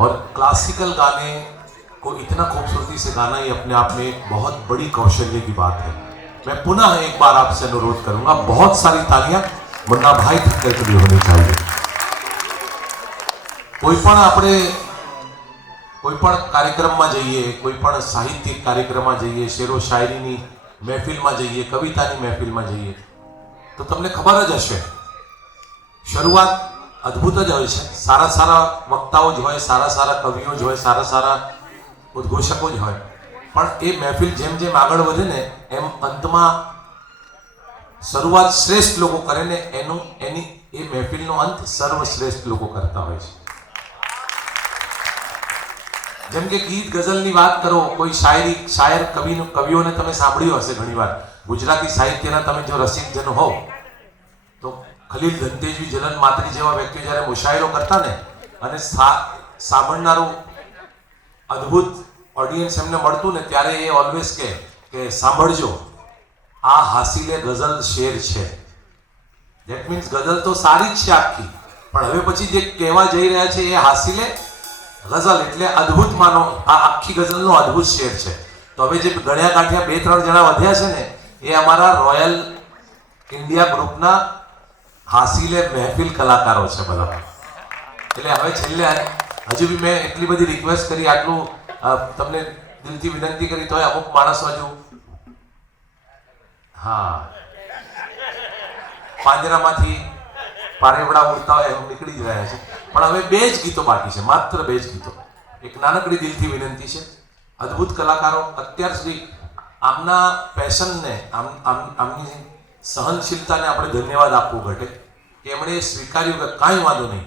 और क्लासिकल गाने को इतना खूबसूरती से गाना ही अपने आप में एक बहुत बड़ी कौशल्य की बात है। मैं पुनः एक बार आपसे अनुरोध करूंगा, बहुत सारी तालियां मुन्ना भाई ठक्कर के लिए होनी चाहिए। कोई पण कार्यक्रम में जाइए, कोई पण साहित्यिक कार्यक्रम में जाइए, शेरो शायरी नी महफिल में जाइए, कविता नी महफिल में जाइए तो तमने खबर ज हशे शुरुआत अद्भुत ज होय छे। सारा सारा वक्ताओं ज होय, सारा सारा कविओ ज होय, सारा सारा उद्घोषको ज होय, पण ए महफिल जेम जेम आगळ वधे ने एम अंतमां शुरुआत श्रेष्ठ लोगों करे ने एनी ए महफिलनो अंत सर्वश्रेष्ठ लोगों करता होय छे। જેમ કે ગીત ગઝલની વાત કરો, કોઈ શાયર કવિઓને તમે સાંભળ્યું હશે ઘણીવાર। ગુજરાતી સાહિત્યના તમે જો રસિક જન હોવ તો ખલીલ ધનતેજવી, જનન માતરી જેવા વ્યક્તિઓ જ્યારે મુશાયરો કરતા ને અને સાંભળનારું અદ્ભુત ઓડિયન્સ એમને મળતું ને ત્યારે એ ઓલવેઝ કે સાંભળજો, આ હાસિલે ગઝલ શેર છે। ધેટ મીન્સ ગઝલ તો સારી જ છે આખી, પણ હવે પછી જે કહેવા જઈ રહ્યા છે એ હાસિલે ગઝલ એટલે અદ્ભુત માનો, આ આખી ગઝલનો અદ્ભુત શેર છે। તો હવે જે ગણ્યા કાઠ્યા 2-3 જણા વધ્યા છે ને એ અમારા રોયલ ઇન્ડિયા ગ્રુપના હાસિલે મહેફિલ કલાકારો છે બધા। એટલે હવે છેલ્લે હજુ બી મેં એટલી બધી રિક્વેસ્ટ કરી, આટલું તમને દિલથી વિનંતી કરી તો અમુક માણસો હજુ હા પાંજરામાંથી પારેવડા ઉડતા હોય એમ નીકળી જ રહ્યા છે। પણ હવે 2 જ ગીતો બાકી છે, માત્ર 2 જ ગીતો। એક નાનકડી દિલથી વિનંતી છે, અદ્ભુત કલાકારો અત્યાર સુધી આમના પેશનને આમની સહનશીલતાને આપણે ધન્યવાદ આપવું ઘટે કે એમણે સ્વીકાર્યું કે કાંઈ વાંધો નહીં,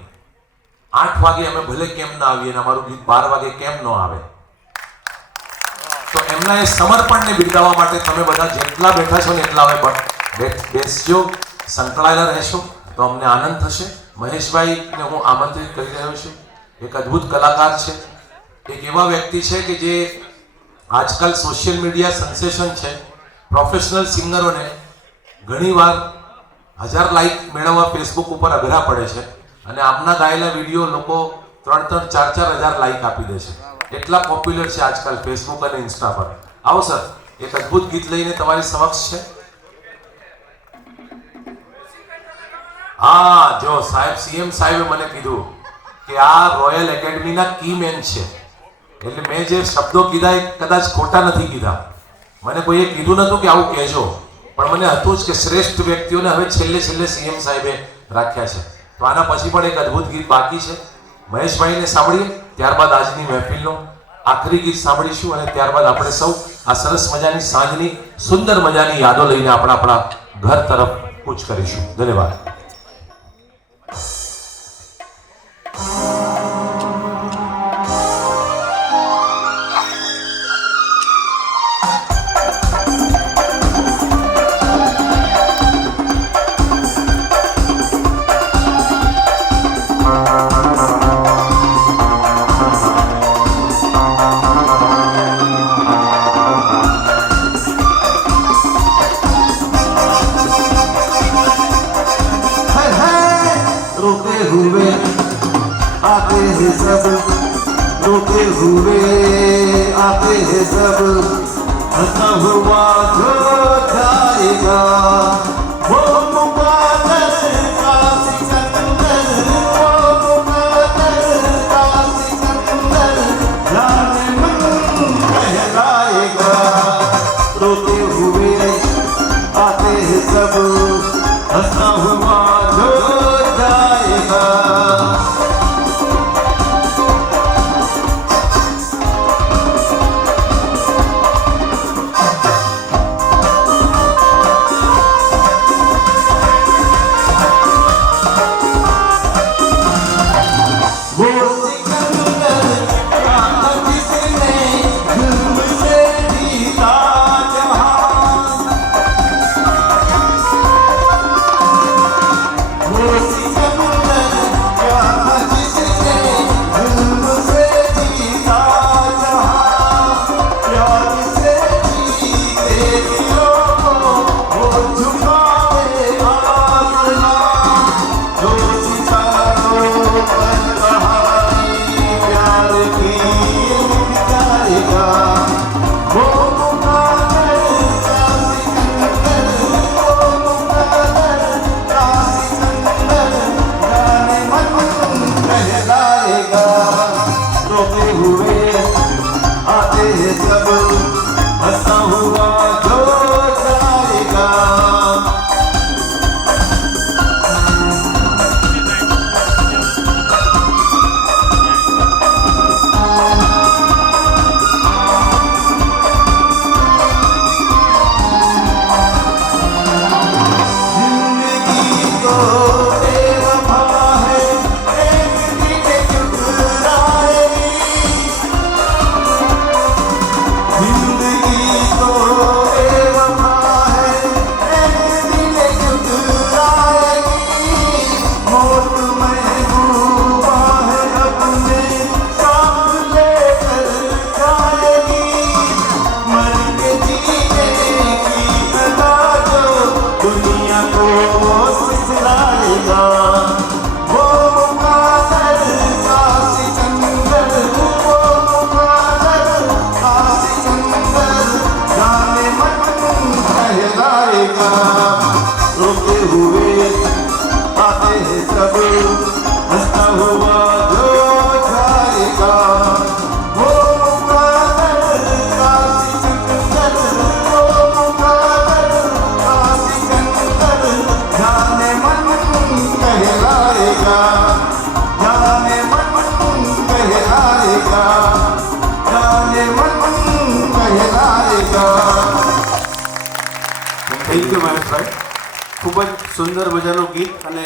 8 વાગે અમે ભલે કેમ ના આવીએ અને અમારું ગીત 12 વાગે કેમ ન આવે। તો એમના એ સમર્પણને બિરદાવવા માટે તમે બધા જેટલા બેઠા છો ને એટલા હવે બેસજો, સંકળાયેલા રહેશો તો અમને આનંદ થશે। મહેશભાઈને હું આમંત્રિત કરી રહ્યો છું। એક અદ્ભુત કલાકાર છે, એક એવા વ્યક્તિ છે કે જે આજકાલ સોશિયલ મીડિયા સેન્સેશન છે। પ્રોફેશનલ સિંગરોને ઘણીવાર 1000 લાઈક મેળવવા ફેસબુક ઉપર અઘરા પડે છે અને આમના ગાયેલા વિડીયો લોકો 3-3, 4-4 હજાર લાઈક આપી દે છે। એટલા પોપ્યુલર છે આજકાલ ફેસબુક અને ઇન્સ્ટા પર। આવો સર, એક અદ્ભુત ગીત લઈને તમારી સમક્ષ છે। हाँ जो साहेब सीएम साहेबे મને કીધું કે આ રોયલ એકેડમીના કી મેન છે, એટલે મેં જે શબ્દો કીધા એ કદાચ ખોટા નથી કીધા। મને કોઈએ કીધું નતું કે આવું કહેજો, પણ મને હતું જ કે શ્રેષ્ઠ વ્યક્તિઓને હવે છેલ્લે સીએમ સાહેબે રાખ્યા છે। તો આના પછી પણ એક અદ્ભુત ગીત બાકી છે, મહેશભાઈને સાંભળીએ, ત્યારબાદ આજની મહેફિલનો આખરી ગીત સાંભળીશું અને ત્યારબાદ આપણે સૌ આ સરસ મજાની સાંજની સુંદર મજાની યાદો લઈને આપણા ઘર તરફ કૂચ કરીશું। ધન્યવાદ। रोते हुए आते हैं सब, हंसा हुआ जो जाएगा वो मुकद्दर का सिकंदर, वो मुकद्दर का सिकंदर जाने मन कहलाएगा। रोते हुए आते हैं सब, हंसा हुआ जो जाएगा। जाने मन कहलाएगा. થેન્ક યુ મહેશભાઈ. ખૂબ જ સુંદર મજાનું ગીત અને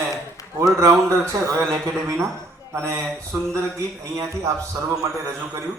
ઓલરાઉન્ડર છે રોયલ એકેડેમીના અને સુંદર ગીત અહીંયાથી આપ સર્વ માટે રજૂ કર્યું.